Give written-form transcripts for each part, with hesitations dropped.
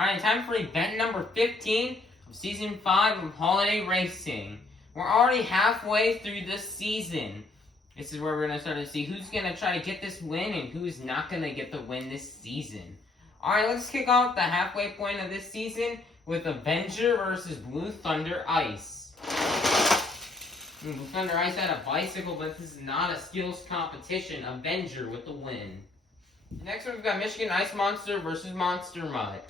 Alright, time for event number 15 of Season 5 of Holiday Racing. We're already halfway through this season. This is where we're going to start to see who's going to try to get this win and who is not going to get the win this season. Alright, let's kick off the halfway point of this season with Avenger versus Blue Thunder Ice. Blue Thunder Ice had a bicycle, but this is not a skills competition. Avenger with the win. Next we've got Michigan Ice Monster versus Monster Mutt.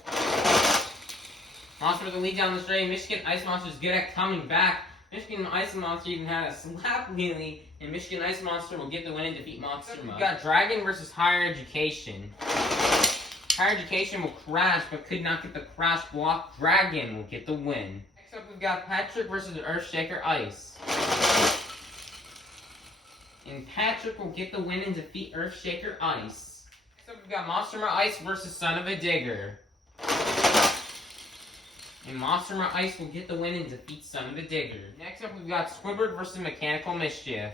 Monster with the lead down the straight. Michigan Ice Monster is good at coming back. Michigan Ice Monster even had a slap wheelie, and Michigan Ice Monster will get the win and defeat Monster Mutt. We've got Dragon versus Higher Education. Higher Education will crash, but could not get the crash block. Dragon will get the win. Next up we've got Patrick versus Earthshaker Ice. And Patrick will get the win and defeat Earthshaker Ice. Next up we've got Monster Mutt Ice versus Son of a Digger. And Monster Mutt Ice will get the win and defeat Son of a Digger. Next up we've got Squidward versus Mechanical Mischief.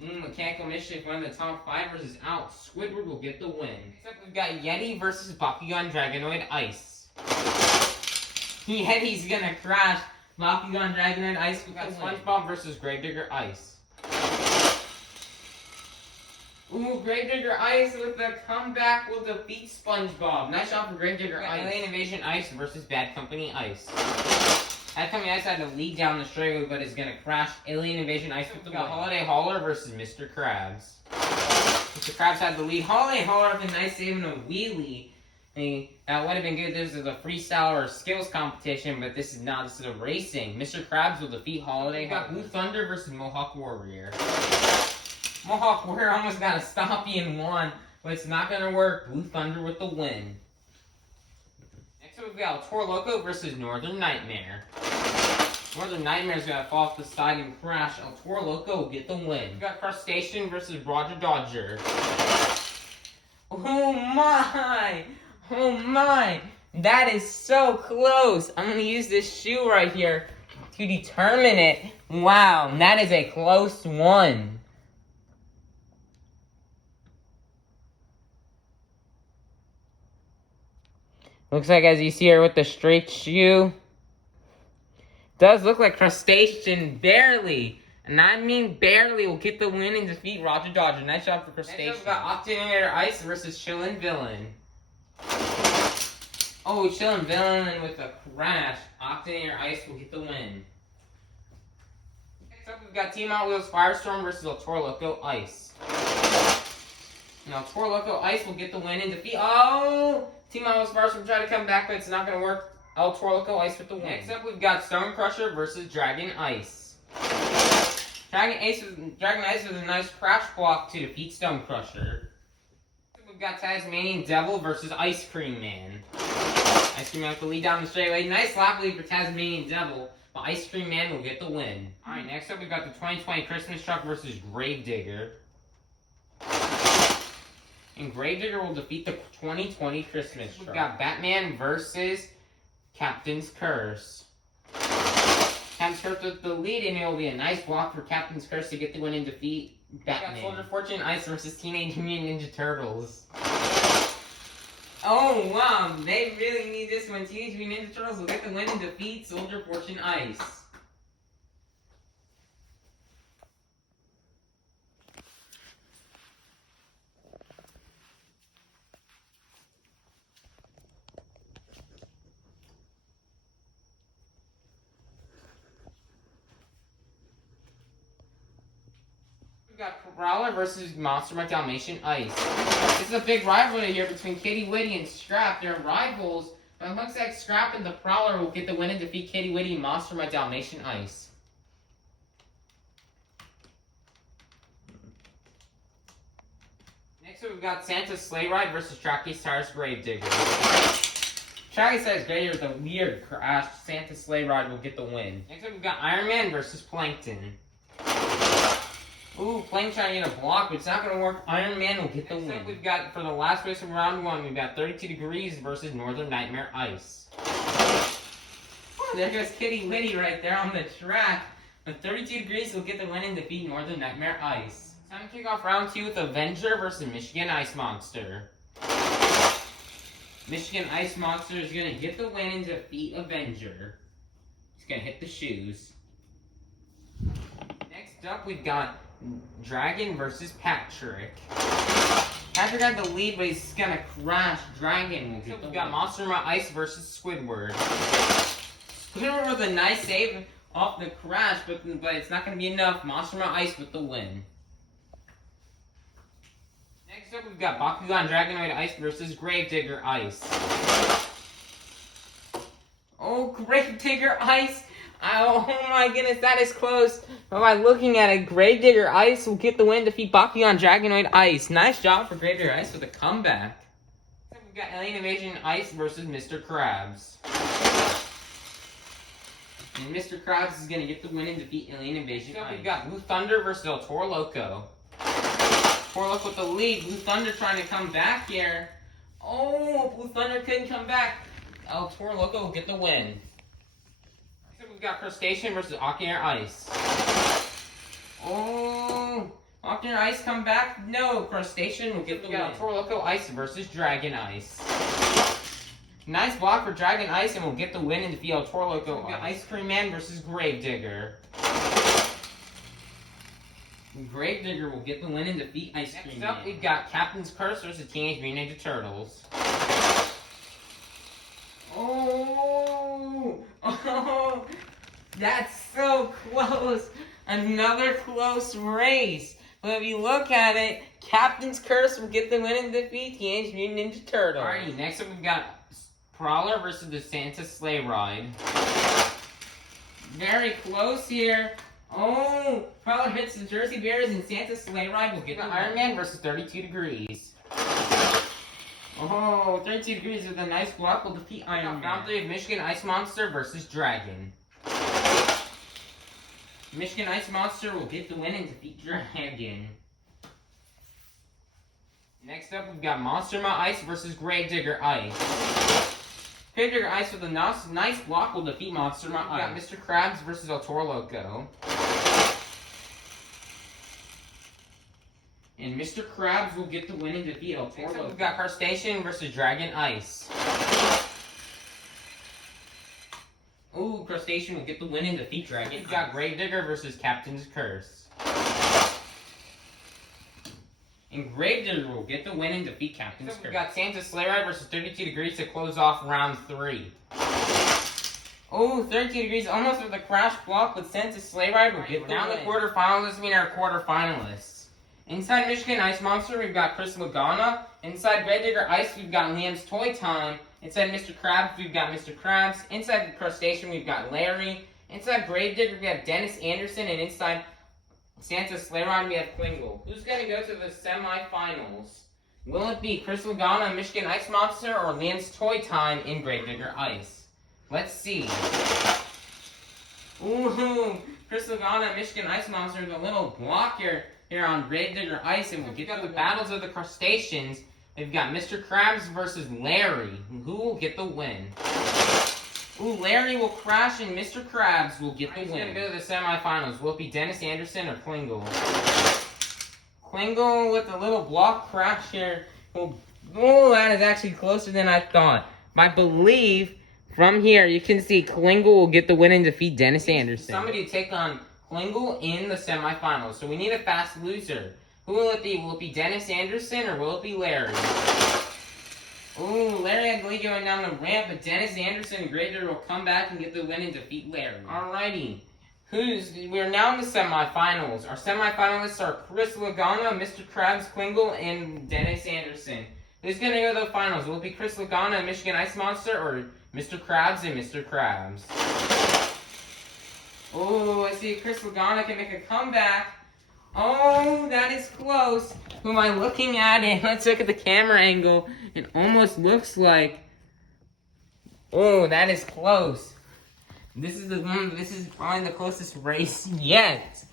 Mechanical Mischief won the top 5 versus out. Squidward will get the win. Next up we've got Yeti versus Bakugan Dragonoid Ice. Yeti's gonna crash. Bakugan Dragonoid Ice. We've got SpongeBob versus Gravedigger Ice. Gravedigger Ice with the comeback will defeat SpongeBob. Nice shot for Gravedigger Ice. Alien Invasion Ice versus Bad Company Ice. Bad Company Ice had to lead down the straightaway, but is gonna crash. Alien Invasion Ice with the win. Holiday Hauler versus Mr. Krabs. Mr. Krabs had the lead. Holiday Hauler with a nice save and a wheelie. That would have been good. This is a freestyle or a skills competition, but this is not. This is a racing. Mr. Krabs will defeat Holiday. We got Blue Thunder versus Mohawk Warrior. Mohawk Warrior almost got a stoppie and won, but it's not going to work. Blue Thunder with the win. Next up we've got Toro Loco versus Northern Nightmare. Northern Nightmare is going to fall off the side and crash. El Toro Loco will get the win. We've got Crustacean versus Roger Dodger. Oh my! Oh my! That is so close! I'm going to use this shoe right here to determine it. Wow, that is a close one. Looks like, as you see here with the straight shoe, does look like Crustacean barely, and I mean barely, will get the win and defeat Roger Dodger. Nice job for Crustacean. Next up, we've got Octanator Ice versus Chillin' Villain. Oh, Chillin' Villain with a crash. Octanator Ice will get the win. Next up, we've got Team Hot Wheels Firestorm versus El Toro Loco Ice. Now, Toro Loco Ice will get the win and defeat. Oh! Team Hot Wheels Firestorm try to come back, but it's not going to work. El Toro Loco Ice with the win. Next up, we've got Stone Crusher versus Dragon Ice. Dragon Ice with a nice crash block to defeat Stone Crusher. We've got Tasmanian Devil versus Ice Cream Man. Ice Cream Man with the lead down the straightaway. Nice lap lead for Tasmanian Devil, but Ice Cream Man will get the win. Alright, next up, we've got the 2020 Christmas Truck versus Gravedigger. And Gravedigger will defeat the 2020 Christmas Truck. We've got Batman versus Captain's Curse. Captain's Curse with the lead, and it will be a nice block for Captain's Curse to get the win and defeat Batman. We've got Soldier Fortune Ice versus Teenage Mutant Ninja Turtles. Oh wow, they really need this one. Teenage Mutant Ninja Turtles will get the win and defeat Soldier Fortune Ice. We've got Prowler versus Monster Mutt Dalmatian Ice. This is a big rivalry here between Kitty Witty and Scrap. They're rivals, but it looks like Scrap and the Prowler will get the win and defeat Kitty Witty and Monster Mutt Dalmatian Ice. Next up, we've got Santa's Sleigh Ride versus Tracky Star's Gravedigger. Tracky Star's Gravedigger with a weird crash. Santa's Sleigh Ride will get the win. Next up, we've got Iron Man versus Plankton. Ooh, Plankton trying to get a block, but it's not going to work. Iron Man will get the win. We've got, for the last race of round 1, we've got 32 Degrees versus Northern Nightmare Ice. Oh, there goes Kitty Witty right there on the track. But 32 Degrees will get the win and defeat Northern Nightmare Ice. Time to kick off round 2 with Avenger versus Michigan Ice Monster. Michigan Ice Monster is going to get the win and defeat Avenger. He's going to hit the shoes. Next up, we've got Dragon versus Patrick. Patrick had the lead, but he's going to crash. Dragon will get the win. We've got Monster Ice versus Squidward. Squidward with a nice save off the crash, but it's not going to be enough. Monster Ice with the win. Next up, we've got Bakugan Dragonoid Ice versus Gravedigger Ice. Oh, Gravedigger Ice! Oh my goodness, that is close. But by looking at it, Gravedigger Ice will get the win, defeat Bakugan Dragonoid Ice. Nice job for Gravedigger Ice with a comeback. Next up, we've got Alien Invasion Ice versus Mr. Krabs. And Mr. Krabs is going to get the win and defeat Alien Invasion Ice. We've got Blue Thunder versus El Toro Loco. Toro Loco with the lead. Blue Thunder trying to come back here. Oh, Blue Thunder couldn't come back. El Toro Loco will get the win. Next up, we've got Crustacean versus Octanair Ice. Oh, Octanair Ice come back? No, Crustacean will get the win. El Toro Loco Ice versus Dragon Ice. Nice block for Dragon Ice and will get the win and defeat El Toro Loco. We've got Ice Cream Man versus Gravedigger. Gravedigger will get the win and defeat Ice Cream Man. Next up, we've got Captain's Curse versus Teenage Mutant Ninja Turtles. Oh, that's so close. Another close race. But if you look at it, Captain's Curse will get the win and defeat Teenage Mutant Ninja Turtles. Alrighty, next up we've got Prowler versus the Santa Sleigh Ride. Very close here. Oh, Prowler hits the Jersey Bears and Santa Sleigh Ride will get the Iron Man versus 32 Degrees. Oh, 32 Degrees with a nice block will defeat Iron Man. Round 3 of Michigan Ice Monster versus Dragon. Michigan Ice Monster will get the win and defeat Dragon. Next up, we've got Monster Ice versus Gravedigger Ice. Gravedigger Ice with a nice block will defeat Monster Ice. We've got Mr. Krabs versus El Toro Loco. And Mr. Krabs will get the win and defeat El Toro Loco. We've got Crustacean versus Dragon Ice. Ooh, Crustacean will get the win and defeat Dragon. We've got Gravedigger versus Captain's Curse. And Gravedigger will get the win and defeat Captain's Curse. We've got Santa Sleigh Ride versus 32 Degrees to close off round 3. Oh, 32 Degrees almost with a crash block, but Santa Sleigh Ride will get down the quarterfinals. This means our quarterfinalists. Inside Michigan Ice Monster, we've got Chris Lagana. Inside Gravedigger Ice, we've got Liam's Toy Time. Inside Mr. Krabs, we've got Mr. Krabs. Inside the Crustacean, we've got Larry. Inside Gravedigger, we have Dennis Anderson. And inside Santa Sleigh Ride, we have Klingle. Who's going to go to the semifinals? Will it be Chris Lagana, Michigan Ice Monster, or Liam's Toy Time in Gravedigger Ice? Let's see. Ooh, Chris Lagana, Michigan Ice Monster with a little block here on Gravedigger Ice, and we'll get to the battles of the Crustaceans. We've got Mr. Krabs versus Larry. Who will get the win? Ooh, Larry will crash, and Mr. Krabs will get the win. Who's going to go to the semifinals? Will it be Dennis Anderson or Klingle? Klingle with a little block crash here. Oh, that is actually closer than I thought. I believe from here you can see Klingle will get the win and defeat Dennis Anderson. Somebody to take on Klingle in the semifinals. So we need a fast loser. Who will it be? Will it be Dennis Anderson or will it be Larry? Ooh, Larry had the lead going down the ramp, but Dennis Anderson and Gravedigger will come back and get the win and defeat Larry. Alrighty. We're now in the semifinals. Our semifinalists are Chris Lagana, Mr. Krabs, Klingle, and Dennis Anderson. Who's going to go to the finals? Will it be Chris Lagana, Michigan Ice Monster, or Mr. Krabs and Mr. Krabs? Oh, I see Chris Lagana can make a comeback. Oh, that is close. Who am I looking at? And let's look at the camera angle. It almost looks like... Oh, that is close. This is probably the closest race yet.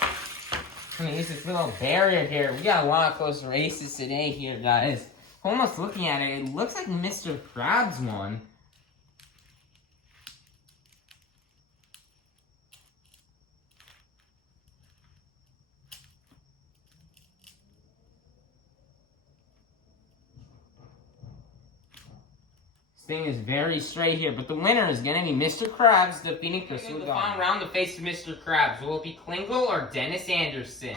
I'm gonna use this little barrier here. We got a lot of close races today here, guys. Almost looking at it, it looks like Mr. Krabs won. This thing is very straight here, but the winner is going to be Mr. Krabs defeating Chris Logano. The final round to face Mr. Krabs. Will it be Klingle or Dennis Anderson?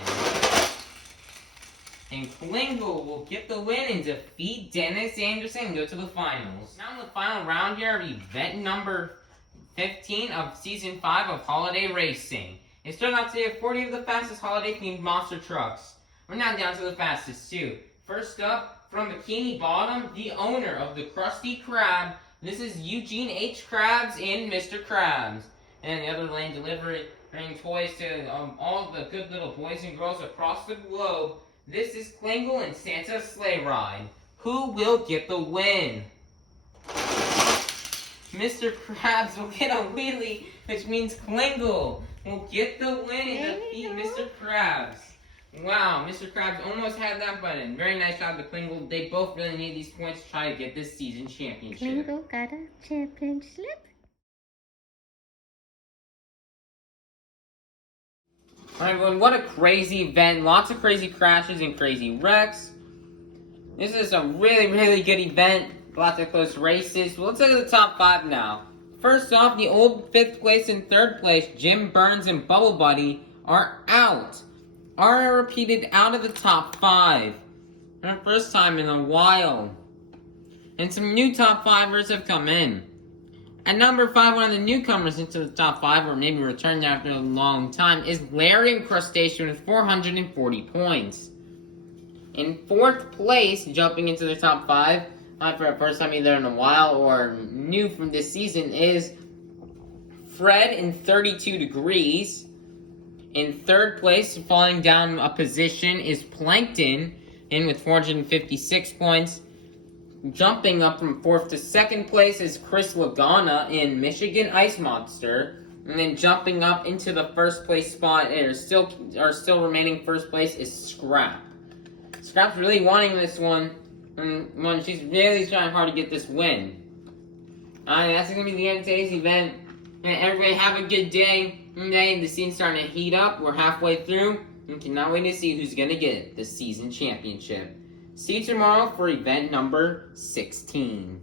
And Klingle will get the win and defeat Dennis Anderson and go to the finals. Now in the final round here of event number 15 of Season 5 of Holiday Racing. It's turned out to be 40 of the fastest holiday-themed monster trucks. We're now down to the fastest 2. First up, from Bikini Bottom, the owner of the Krusty Krab. This is Eugene H. Krabs and Mr. Krabs. And the other lane delivering toys to all the good little boys and girls across the globe. This is Klingle and Santa's Sleigh Ride. Who will get the win? Mr. Krabs will get a wheelie, which means Klingle will get the win and defeat Mr. Krabs. Wow, Mr. Krabs almost had that button. Very nice job to Klingle. They both really need these points to try to get this season championship. Klingle got a championship. Alright everyone, what a crazy event. Lots of crazy crashes and crazy wrecks. This is a really, really good event. Lots of close races. Well, let's look at the top 5 now. First off, the old 5th place and 3rd place, Jim Burns and Bubble Buddy, are out. Are repeated out of the top 5. For the first time in a while. And some new top 5ers have come in. At number 5, one of the newcomers into the top 5, or maybe returned after a long time, is Larry Crustacean with 440 points. In 4th place, jumping into the top 5, not for the first time either in a while or new from this season, is Fred in 32 Degrees. In 3rd place, falling down a position, is Plankton, in with 456 points. Jumping up from 4th to 2nd place is Chris Logano in Michigan Ice Monster. And then jumping up into the 1st place spot, still remaining 1st place, is Scrap. Scrap's really wanting this one. And she's really trying hard to get this win. That's going to be the end of today's event. Everybody have a good day. The season's starting to heat up. We're halfway through. And cannot wait to see who's going to get the season championship. See you tomorrow for event number 16.